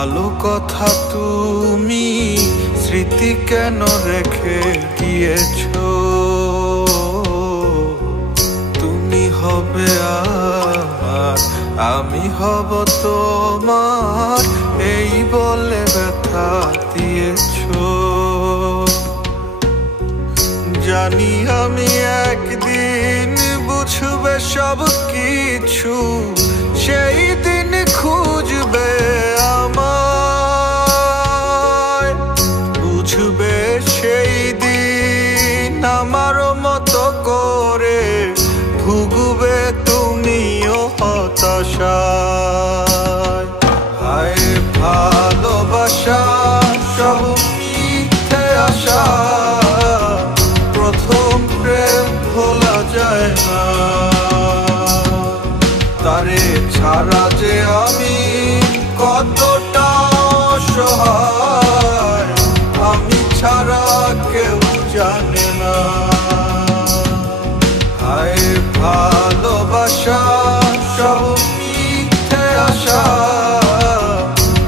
ভালো কথা তুমি স্মৃতি কেন রেখে গিয়েছো? তুমি হবে আর আমি হব তোমার, এই বলে ব্যথা দিয়েছো। জানি আমি একদিন বুঝবে সব কিছু, সেই দিন খুঁজবে আমায়, বুঝবে সেই দিন আমার মতো করে, ভুগবে তুমিও হতাশায়। হায় ভালোবাসা সব মিথ্যে আশা, প্রথম প্রেম ভোলা যায় না। তারে ছাড়া যে আমি কতটা অসহায়, আমি ছাড়া কেউ জানে না। হায় ভালোবাসা সব মিথ্যে আশা,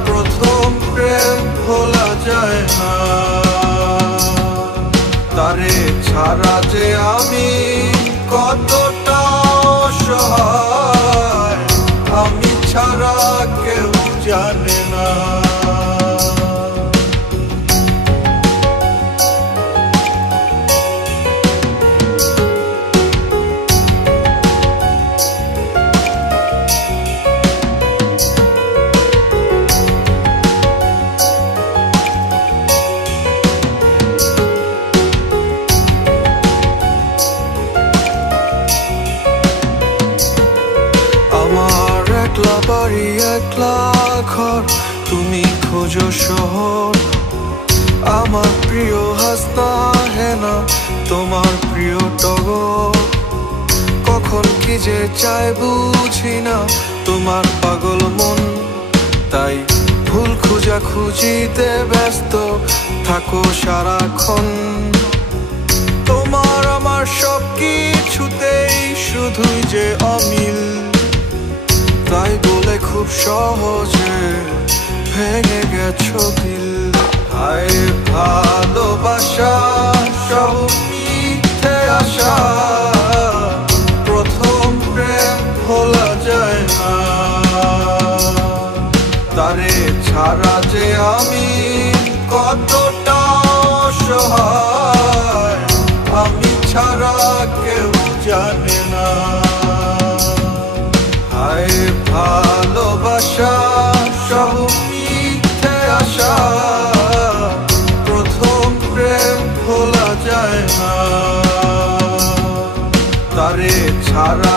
প্রথম প্রেম ভোলা যায় না। তারে ছাড়া যে আমি কতটা অসহায়, আমি ছাড়া কেউ জানে না। একলা বাড়ি একলা ঘর, তুমি খোঁজো শহর। আমার প্রিয় হাসনা হেনা, তোমার প্রিয় টগর। কখন কি যে চাই বুঝি না তোমার পাগল মন, তাই ভুল খুঁজা খুঁজিতে ব্যস্ত থাকো সারাক্ষণ। তোমার আমার সব কিছুতেই শুধুই যে অমিল, তাই বলে খুব সহজে ভেঙে গেছো দিল। হায় ভালোবাসা সব মিথ্যে আশা, প্রথম প্রেম ভোলা যায় না। তারে ছাড়া যে আমি কতটা অসহায়, আমি ছাড়া কেউ জানে না। হায় ভালোবাসা সব মিথ্যে আশা, প্রথম প্রেম ভোলা যায় না। তারে ছাড়া